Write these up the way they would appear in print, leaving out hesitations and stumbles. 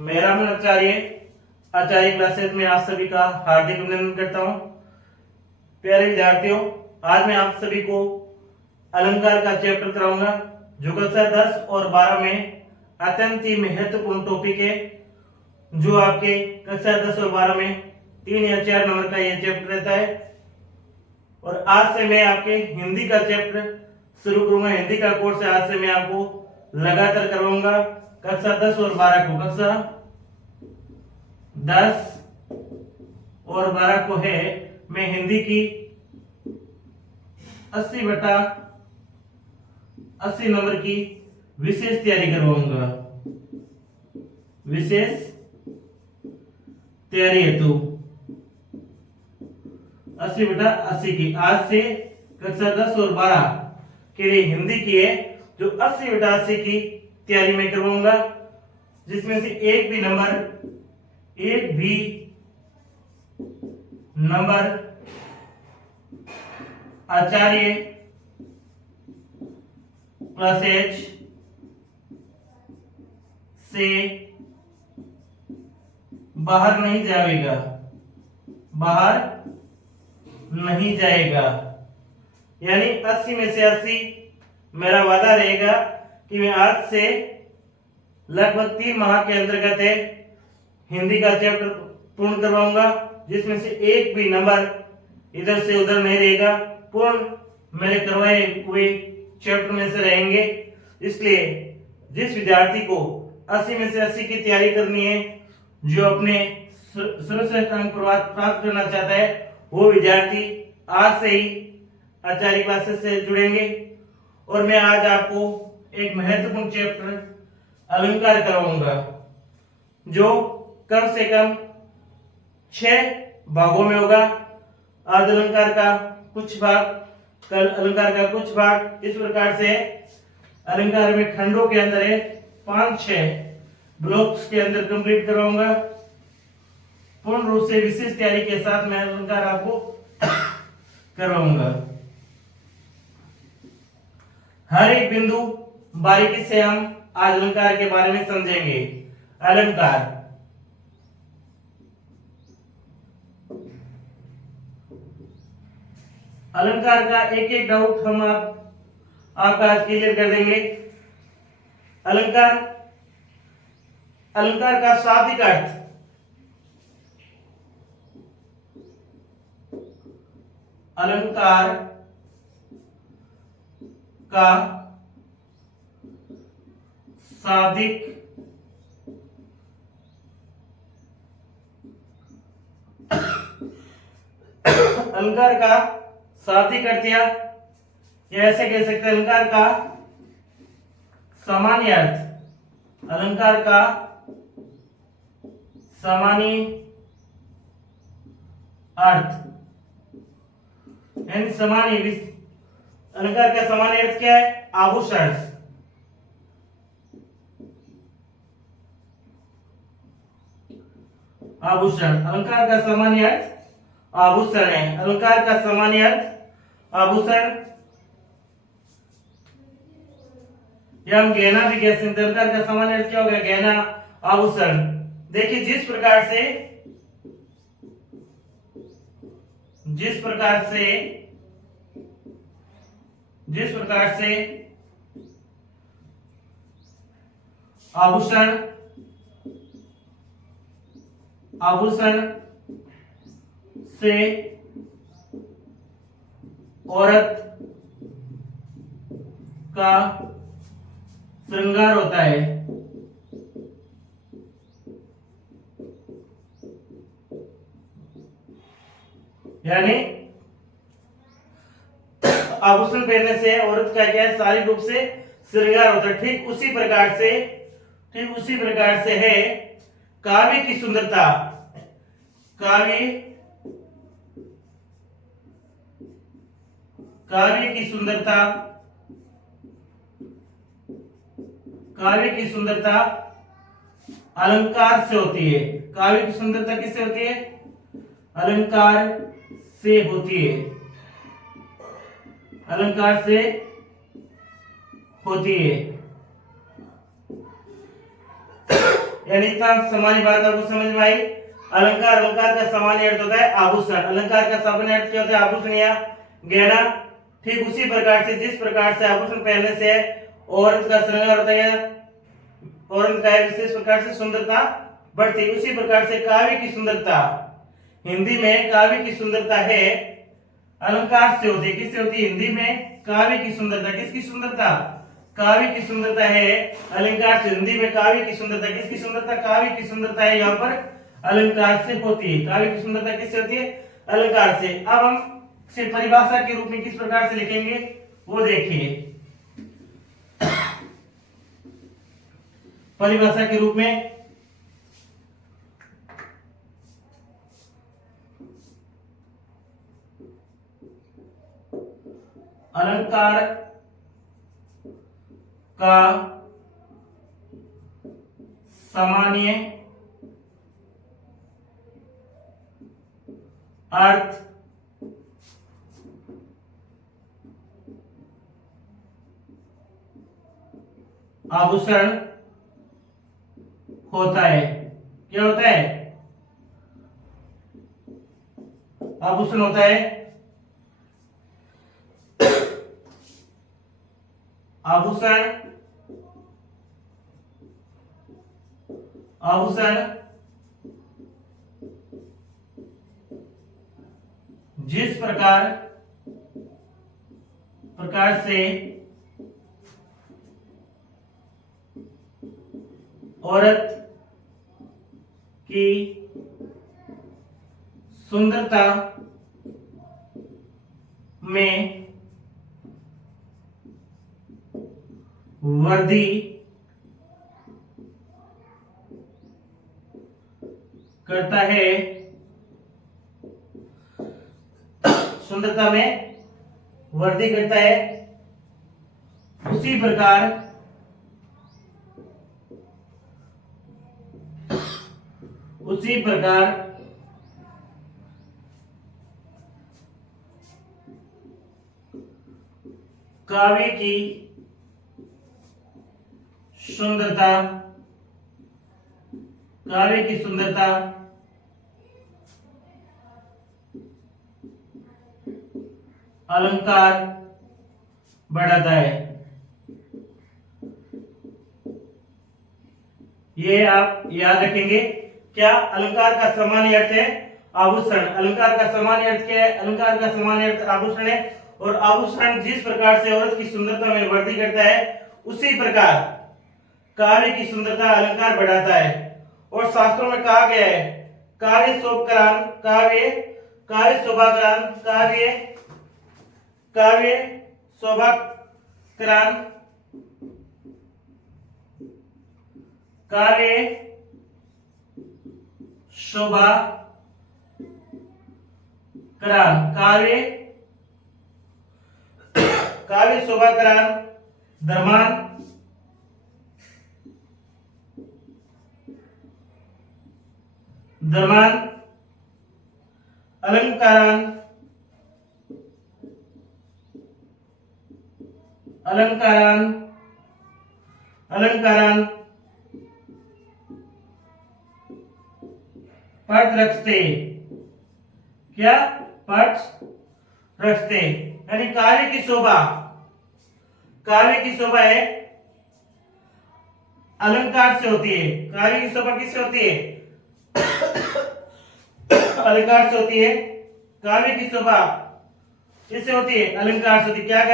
मेरा नाम आचार्य आचार्य क्लासेस में आप सभी का हार्दिक अभिनंदन करता हूं। प्यारे विद्यार्थियों, आज मैं आप सभी को अलंकार का चैप्टर कराऊंगा जो कक्षा 10 और 12 में अत्यंत ही महत्वपूर्ण टॉपिक है, जो आपके कक्षा 10 और 12 में 3 या 4 नंबर का यह चैप्टर रहता है। और आज से मैं आपके हिंदी का चैप्टर शुरू करूंगा। हिंदी का कोर्स आज से मैं आपको लगातार करवाऊंगा। कक्षा 10 और 12 को, कक्षा 10 और 12 को है मैं हिंदी की 80/80 नंबर की विशेष तैयारी करवाऊंगा। विशेष तैयारी हेतु 80/80 की आज से कक्षा 10 और 12 के लिए हिंदी की है, जो 80/80 की तैयारी में करवाऊंगा, जिसमें से एक भी नंबर आचार्य क्लासेज से बाहर नहीं जाएगा, यानी 80 में से 80 मेरा वादा रहेगा कि मैं आज से लगभग 3 माह के अंतर्गत है हिंदी का चैप्टर पूर्ण करवाऊंगा, जिसमें से एक भी नंबर इधर से उधर नहीं रहेगा, पूर्ण मेरे करवाए हुए चैप्टर में से रहेंगे। इसलिए जिस विद्यार्थी को 80 में से 80 की तैयारी करनी है, जो अपने सर्वश्रेष्ठ अंक प्राप्त करना चाहता है, वो विद्यार्थी आज से ही आचार्य क्लासेस से जुड़ेंगे। और मैं आज आपको एक महत्वपूर्ण चैप्टर अलंकार करवाऊंगा, जो कम से कम 6 भागों में होगा। आज अलंकार का कुछ भाग, कल अलंकार का कुछ भाग, इस प्रकार से अलंकार में खंडों के अंदर है 5-6 ब्लॉक्स के अंदर कंप्लीट करवाऊंगा। पूर्ण रूप से विशेष तैयारी के साथ मैं अलंकार आपको करवाऊंगा। हर एक बिंदु बारीकी से हम आज अलंकार के बारे में समझेंगे। अलंकार का एक एक डाउट हम आपका आज क्लियर कर देंगे। अलंकार का शाब्दिक अर्थ। अलंकार का शाब्दिक अलंकार का शाब्दिक अर्थ, या ऐसे कह सकते हैं अलंकार का सामान्य अर्थ। अलंकार का सामान्य अर्थ यानी अलंकार का सामान्य अर्थ क्या है? आभूषण। अलंकार का सामान्य अर्थ आभूषण है। अलंकार का सामान्य अर्थ आभूषण, या हम गहना भी कह सकते हैं। अलंकार का सामान्य अर्थ क्या हो गया? गहना, आभूषण। देखिए, जिस प्रकार से आभूषण से औरत का श्रृंगार होता है, यानी आभूषण पहनने से औरत का क्या है? शारीरिक रूप से श्रृंगार होता है। ठीक उसी प्रकार से है काव्य की सुंदरता। काव्य की सुंदरता अलंकार से होती है। काव्य की सुंदरता किससे होती है? अलंकार से होती है। अलंकार से होती है। यानी इतना सामान्य बात आपको समझ में आई। अलंकार, अलंकार का सामान्य अर्थ होता है आभूषण। अलंकार का सामान्य अर्थ क्या होता है? आभूषण या गहना। ठीक उसी प्रकार से जिस प्रकार से आभूषण पहनने से औरत का श्रृंगार होता है, औरत का विशेष प्रकार से सुंदरता बढ़ती, उसी प्रकार से काव्य की सुंदरता, हिंदी में काव्य की सुंदरता है अलंकार से होती है। किससे होती है? हिंदी में काव्य की सुंदरता। किसकी सुंदरता? काव्य की सुंदरता है अलंकार से। हिंदी में काव्य की सुंदरता किसकी सुंदरता? काव्य की सुंदरता है यहाँ पर अलंकार से होती है। काव्य की सुंदरता किससे होती है? अलंकार से। अब हम इसे परिभाषा के रूप में किस प्रकार से लिखेंगे वो देखिए। परिभाषा के रूप में अलंकार का सामान्य अर्थ आभूषण होता है। क्या होता है? आभूषण होता है। आभूषण, आभूषण जिस प्रकार से औरत की सुंदरता में वृद्धि करता है, सुंदरता में वृद्धि करता है, उसी प्रकार काव्य की सुंदरता, काव्य की सुंदरता अलंकार बढ़ाता है। ये आप याद रखेंगे। क्या? अलंकार का सामान्य अर्थ है आभूषण। अलंकार का सामान्य अर्थ क्या है? अलंकार का सामान्य अर्थ आभूषण है। और आभूषण जिस प्रकार से औरत की सुंदरता में वृद्धि करता है, उसी प्रकार काव्य की सुंदरता अलंकार बढ़ाता है। और शास्त्रों में कहा गया है काव्य शोभकरान, काव्य शोभाकरान, काव्य शोभाकरान, काव्य शोभा करान, काव्य शोभा करान धर्मान, धर्मान अलंकारान, अलंकारान, अलंकारान पर्थ रखते। क्या? पर्थ रखते। यानी काव्य की शोभा, काव्य की शोभा है अलंकार से होती है। काव्य की शोभा किससे होती है? अलंकार से होती है। काव्य की शोभा किससे होती है? अलंकार से होती है। क्या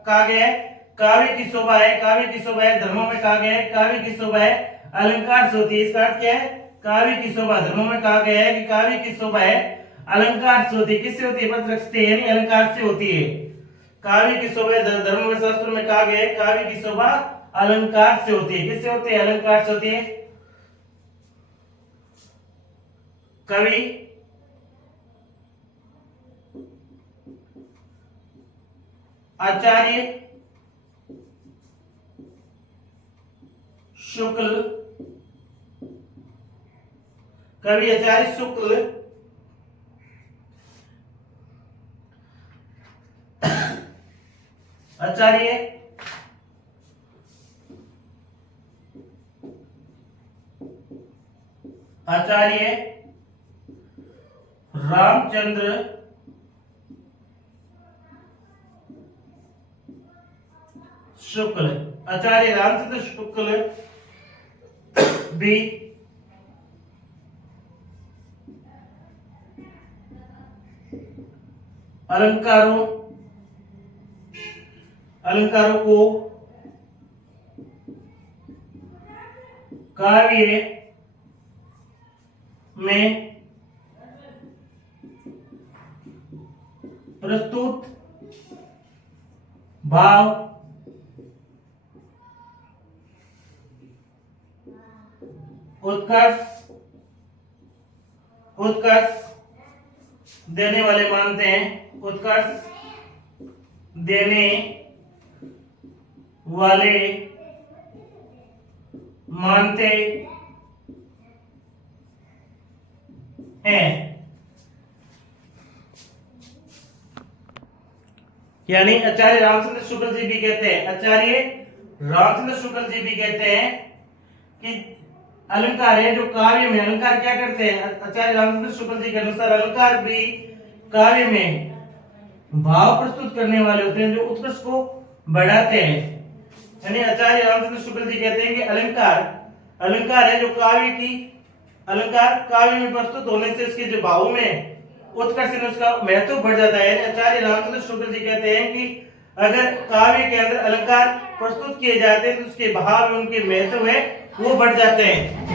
कहा गया है? काव्य की शोभा है, काव्य की शोभा है धर्मों में कहा गया है काव्य की शोभा है अलंकार से होती है। इसका अर्थ क्या है? काव्य की शोभा धर्मों में कहा गया है कि काव्य की शोभा है अलंकार से होती है। किससे होती है? पद रखते यानी अलंकार से होती है। काव्य की शोभा धर्म में शास्त्र में कहा गया है काव्य की शोभा अलंकार से होती है। किससे होती है? अलंकार से होती है। कवि आचार्य शुक्ल, कवि आचार्य शुक्ल आचार्य आचार्य रामचंद्र शुक्ल, आचार्य रामचंद्र शुक्ल भी अलंकारों अलंकारों को काव्य में प्रस्तुत भाव उत्कर्ष उत्कर्ष देने वाले मानते हैं, उत्कर्ष देने वाले मानते हैं। यानी आचार्य रामचंद्र शुक्ल जी भी कहते हैं, आचार्य रामचंद्र शुक्ल जी भी कहते हैं कि अलंकार है जो काव्य में, अलंकार क्या करते हैं, आचार्य रामचंद्र शुक्ल जी के अनुसार अलंकार भी काव्य में भाव प्रस्तुत करने वाले होते हैं जो उत्कर्ष को बढ़ाते हैं। यानी आचार्य रामचंद्र शुक्ल जी कहते हैं कि अलंकार है जो अलंकार काव्य में प्रस्तुत होने से उसके जो भावों में उत्कर्ष में उसका महत्व बढ़ जाता है। यानी आचार्य रामचंद्र शुक्ल जी कहते हैं कि अगर काव्य के अंदर अलंकार प्रस्तुत किए जाते हैं तो उसके भाव, उनके महत्व है वो बढ़ जाते हैं।